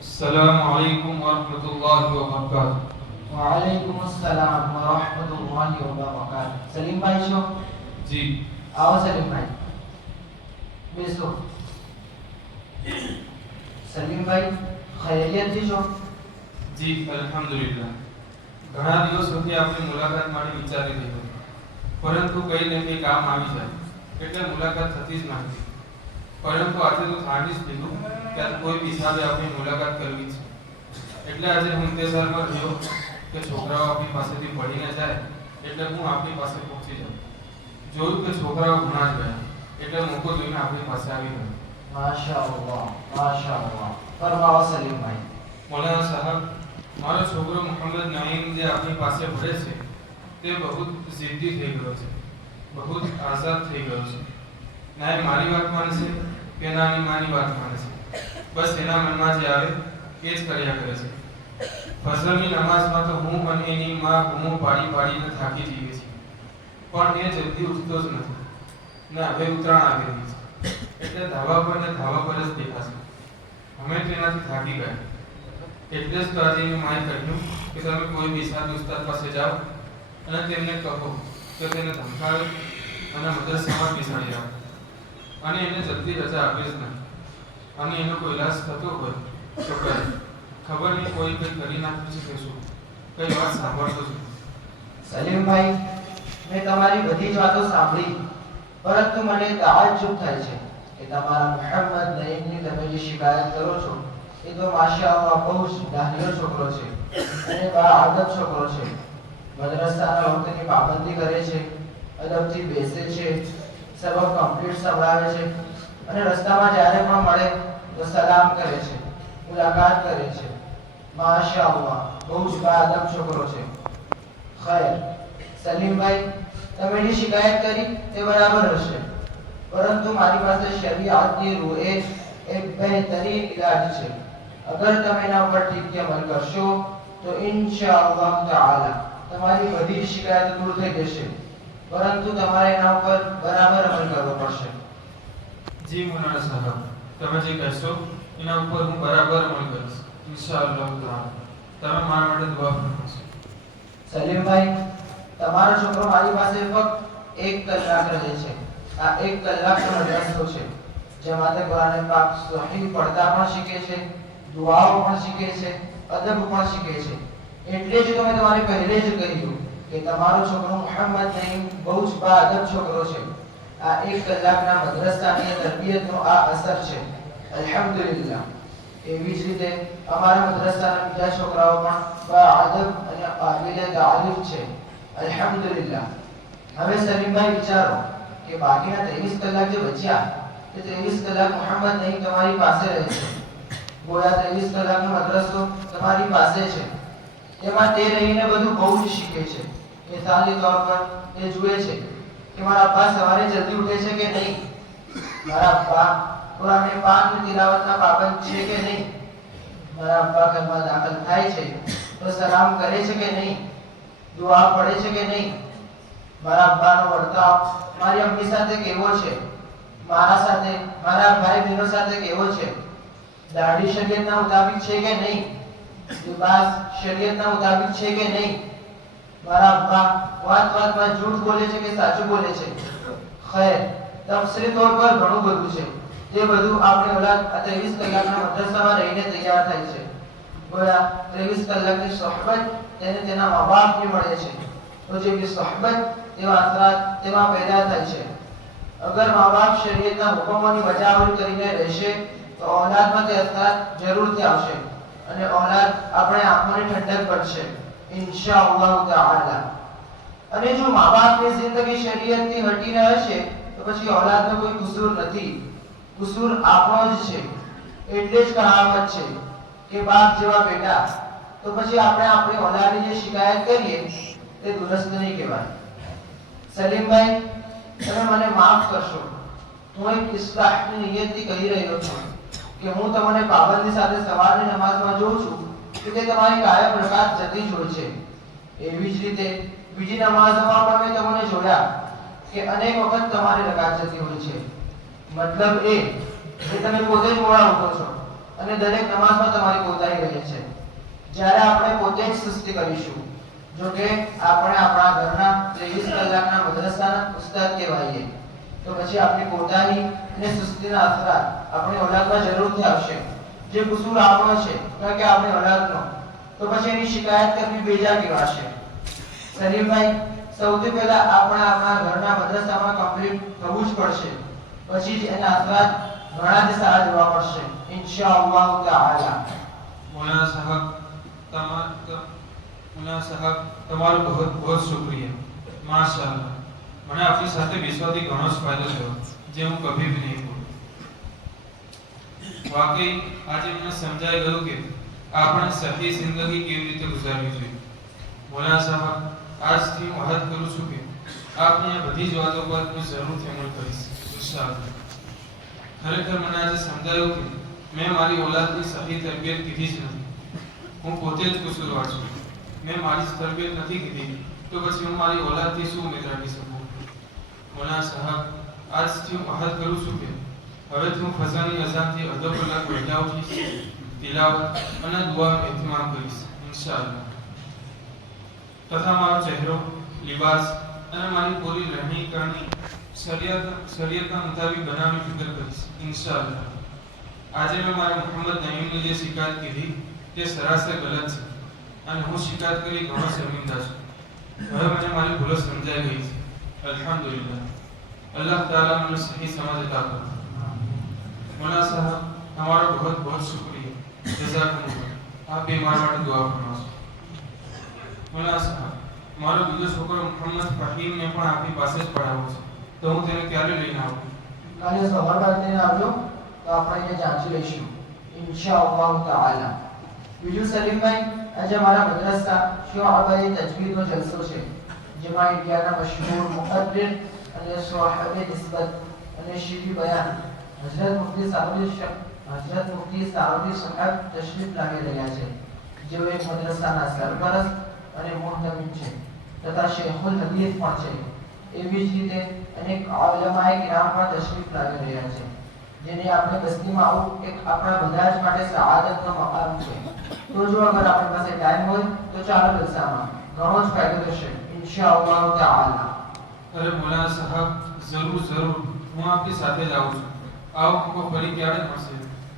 Assalamualaikum warahmatullahi wabarakatuh. Waalaikumsalam warahmatullahi wabarakatuh. Salim ભાઈ છો? જી. આવો સલીમ ભાઈ, બેસો. સલીમ ભાઈ, ખૈરિયતથી છો? જી, અલ્હમ્દુલિલ્લાહ. ઘણા દિવસોથી આપણી મુલાકાત માટે વિચારી રહ્યો પરંતુ કંઈ ને કંઈ કામ આવી જાય એટલે મુલાકાત થતી જ નથી. પરંતુ આજે તો થાકી જ લીધું કે કોઈ બી હિસાબે આપણી મુલાકાત કરવી છે. એટલે આજે હું ઇંતજારમાં રહ્યો કે છોકરાઓ આપણી પાસેથી પડીને જાય એટલે હું આપણી પાસે પહોંચી જાઉં. જોયું કે છોકરાઓ ઘણા જ ગયા એટલે મોકો જોઈને આપણી પાસે આવી ગયો. માશાઅલ્લાહ, માશાઅલ્લાહ. ફરમાવો સલીમ ભાઈ. મૌલાના સાહેબ, મારો છોકરો મોહમ્મદ નઈમ જે આપણી પાસે ભણે છે તે બહુ જિદ્દી થઈ ગયો છે, બહુ આઝાદ થઈ ગયો છે. ના એ મારી વાત માને છે કે ના એની માની વાત માને છે. બસ એના મનમાં જે આવે એ જ કર્યા કરે છે. ફજરની નમાઝમાં તો હું અને એની માં બૂમો પાડી પાડીને થાકી જઈએ છીએ પણ એ જલ્દી ઉઠતો જ નથી ને હવે ઉતરાણ આવી રહી છે એટલે ધાબા પર ને ધાબા પર જ દેખાશે. અમે તેનાથી થાકી ગયા એટલે જ તો આજે એની માએ કહ્યું કે તમે કોઈ બિસાદ ઉસ્તાદ પાસે જાઓ અને તેમને કહો કે તેને ધમકાવે અને મદરસામાં બેસાડી આવો અને એને જલ્દી રજા આપે જ નહીં અને એનો કોઈ ઇલાજ થતો હોય તો કરે. ખબર નહીં કોઈ કંઈ કરી નાખ્યું છે કે શું, કઈ વાત સાંભળતો છું. સલીમ ભાઈ, મેં તમારી બધી જ વાતો સાંભળી પરંતુ મને તાજ્જુબ થાય છે કે તમારા મોહમ્મદ નઈમની તમે જે શિકાયત કરો છો એ તો માશાઅલ્લાહ બહુ જ દાનિયો છોકરો છે અને બાઆદબ છોકરો છે. મદ્રસાના વખતની પાબંદી કરે છે, અદબથી બેસે છે, સબક કમ્પ્લીટ સંભળાવે છે અને રસ્તામાં જ્યારે પણ મળે તો સલામ કરે છે, મુલાકાત કરે છે. માશાઅલ્લાહ, બહુ જ બાઅદબ છોકરો છે. ખૈર સલીમભાઈ, તમે જે શિકાયત કરી તે બરાબર હશે પરંતુ મારી પાસે શરીઆતની રૂએ એક બહેતરીન ઇલાજ છે. અગર તમે એના ઉપર ઠીક અમલ કરશો તો ઇન્શાઅલ્લાહ તાઆલા તમારી બધી શિકાયત દૂર થઈ જશે પરંતુ તમારે એના ઉપર બરાબર અમલ કરવો પડશે. જી મૌલાના સાહેબ, તમે જે કહેશો એના ઉપર હું બરાબર અમલ કરીશ ઇન્શાઅલ્લાહ તાઆલા. તમે મારા માટે દુઆ કરશો. સલીમભાઈ, તમારો છોકરો મારી પાસે ફક્ત 1 કલાક રહે છે. આ 1 કલાકનો મદ્રસો છે જેમાં તે કુરાન પાક સહી પડતા પણ શીખે છે, દુઆઓ પણ શીખે છે, અદબ પણ શીખે છે. એટલે જ તો મેં તમારે પહેલે જ કહ્યું કે તમારો છોકરો મોહમ્મદ નઈમ બહુ જ બાઅદબ છોકરો છે. આ 1 કલાકના મદ્રસાની તરબિયતનો આ અસર છે. અલ્હમ્દુલિલ્લાહ. એવી જ રીતે અમારા મદ્રસાના બીજા છોકરાઓ પણ બાઅદબ અને કાબિલે તારીફ છે. અલ્હમ્દુલિલ્લાહ. હવે સલીમભાઈ વિચારો કે બાકીના 23 કલાક જે બચ્યા તે 23 કલાક મોહમ્મદ નઈમ તમારી પાસે રહે છે. ગોયા 23 કલાકનો મદ્રસો તમારી પાસે છે. એમાં તે રહીને બધું બહુ જ શીખે છે. મિસાલી તौर પર તે જુએ છે કે મારા અબ્બા સવારે જલ્દી ઉઠે છે કે નહીં, મારા અબ્બા કુરાન પાકની તિલાવતના પાબંદ છે કે નહીં, મારા અબ્બા ઘરમાં દાખલ થાય છે તો સલામ કરે છે કે નહીં, દુઆ પઢે છે કે નહીં, મારા અબ્બાનો વર્તાવ મારી અમ્મી સાથે કેવો છે, મારા સાથે, મારા ભાઈ બહેનો સાથે કેવો છે, દાઢી શરીયતના મુતાબિક છે કે નહીં, લિબાસ શરીયતના મુતાબિક છે કે નહીં, મારા અબ્બા વાતમાં જૂઠ બોલે છે કે સાચું બોલે છે. ખૈર તફસીલી તौर પર ઘણું બધું છે જે બધું આપણે ઓલાદ 23 કલાકના મદ્રસામાં રહીને તૈયાર થાય છે. ગોયા 23 કલાકની સોહબત તેને તેના મા-બાપની મળે છે તો જેવી સોહબત તેવા અસરાત તેમાં પેદા થાય છે. અગર મા-બાપ શરીયતના હુકમોની બજાવટ કરીને રહેશે તો ઔલાદમાં તે અસરાત જરૂરથી આવશે અને ઔલાદ આપણે આંખોની ઠંડક પડશે ઇન્શાઅલ્લાહ તાઆલા. અને જો મા-બાપની જિંદગી શરીયતથી હટીને હશે તો પછી ઔલાદનો કોઈ કસૂર નથી, કસૂર આપણો જ છે. એટલે જ કહાવત છે કે બાપ જેવા બેટા. તો પછી આપણે આપણી ઔલાદની જે શિકાયત કરીએ તે દુરસ્ત નહીં કહેવાય. સલીમભાઈ, તમે મને માફ કરશો, હું એક ઇસ્લાહની નિયતથી કહી રહ્યો છું કે હું તમને પાબંદી સાથે સવારની નમાઝમાં જોઉં છું કે તે તમારી કાયમ રકાત જતી જ હોય છે. એવી જ રીતે બીજી નમાઝમાં પણ મેં તમને જોયા કે અનેક વખત તમારી રકાત જતી હોય છે. મતલબ એ કે તમે પોતે જ મોડા ઉઠો છો અને દરેક નમાઝમાં તમારી કોતાહી રહે છે. જ્યારે આપણે પોતે જ સુસ્તી કરીશું, જો કે આપણે આપણા ઘરના 23 કલાકના મદ્રસાના ઉસ્તાદ કહેવાઈએ, તો પછી આપણી કોતાહી અને સુસ્તીના અસરાત આપણી ઓલાદમાં જરૂરથી આવશે. જે કસૂર આપણો છે કે આપણી ઓલાદનો, તો પછી એની શિકાયત કરવી બેજા કહેવાશે. સલીમભાઈ, સૌથી પહેલા આપણે આપણા ઘરના મદ્રસામાં કમ્પ્લીટ થવું જ પડશે, પછી જ એના અસરાત ઘણા જ સારા જોવા મળશે ઇન્શાઅલ્લાહ તાઆલા. મૌલાના સાહેબ તમારો બહુ બહુ શુક્રિયા. માશાઅલ્લાહ, મને આપની સાથે બેસવાથી ઘણો જ ફાયદો થયો, જે હું કભી ભી નહીં ભૂલું. વાકઈ આજે મને સમજાઈ ગયું કે આપણે સહી જિંદગી કેવી રીતે ગુજારવી જોઈએ. મૌલાના સાહેબ, આજથી હું અહદ કરું છું કે આપની આ બધી જ વાતો પર હું જરૂરથી અમલ કરીશ ઇન્શાઅલ્લાહ. ખરેખર મને આજે સમજાયું કે મેં મારી ઓલાદની સહી તરબિયત કીધી જ નથી. હું પોતે જ કસૂરવાર છું. મેં મારી તરબિયત નથી કીધી, તો પછી હું મારી ઓલાદથી શું ઉમેદ રાખી શકું? મૌલાના સાહેબ, આજથી હું અહદ કરું છું કે હવેથી હું ફજરની અઝાનથી અડધો કલાક વહેલા ઉઠીશ, તિલાવત અને દુઆનો ઇહતિમામ કરીશ ઇન્શાઅલ્લાહ. તથા મારો ચહેરો, લિબાસ અને મારી પૂરી રહેણી કરણી શરીયતના મુતાબિક બનાવવાની ફિકર કરીશ ઇન્શાઅલ્લાહ. આજે મેં મારા મોહમ્મદ નઈમની જે શિકાયત કીધી તે સરાસર ગલત છે, અને હું શિકાયત કરી ઘણો શર્મિંદા છું. હવે મને મારી ભૂલો સમજાઈ ગઈ છે. અલ્હમ્દુલિલ્લાહ. અલ્લાહ તાલા મને સહી સમજ અતા કરે. મૌલાના સાહેબ, તમારો બહુ બહુ શુક્રિયા. જઝાકુમુલ્લાહ. આપ भी મારા માટે દુઆ ફરમાવશો. મૌલાના સાહેબ, મારો બીજો છોકરો મોહમ્મદ ફહીમને પણ આપની પાસે જ પઢાવો છે, તો હું તેને ક્યારે લઈને આવું? કાલે સવારે લઈને આવજો, તો આપણે એને જાંચી લઈશું ઇન્શાઅલ્લાહ તાઆલા. બીજું સલીમભાઈ, આજે મારા મદ્રસા શુઆબાઈ તજવીદનો જલસો છે, જેમાં ઇન્ડિયાના મશહૂર મુહદ્દિસ અને સાહિબ નિસ્બત અને શીરી બયાન હઝરત મુફ્તી સાઉદી સાહેબ તશરીફ લાવી રહ્યા છે, જેઓ એક મદ્રસાના સરપરસ્ત અને મુહતમિમ છે તથા શેખુલ હદીસ પણ છે. એવી જ રીતે અનેક ઉલમાએ કિરામ પણ તશરીફ લાવી રહ્યા છે, જેને આપણે બસ્તીમાં આવું એક આપણા બધા જ માટે સઆદતનો મકામ છે. તો જો અગર આપણી પાસે ટાઈમ હોય તો ચાલો જલસામાં, ઘણો જ ફાયદો થશે ઇન્શાઅલ્લાહ તાઆલા. અરે મૌલાના સાહેબ, જરૂર જરૂર, હું આપની સાથે જ આવું છું. આવો મોકો ફરી ક્યારે મળશે?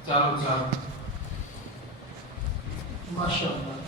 ચાલો ચાલો. માશાઅલ્લાહ.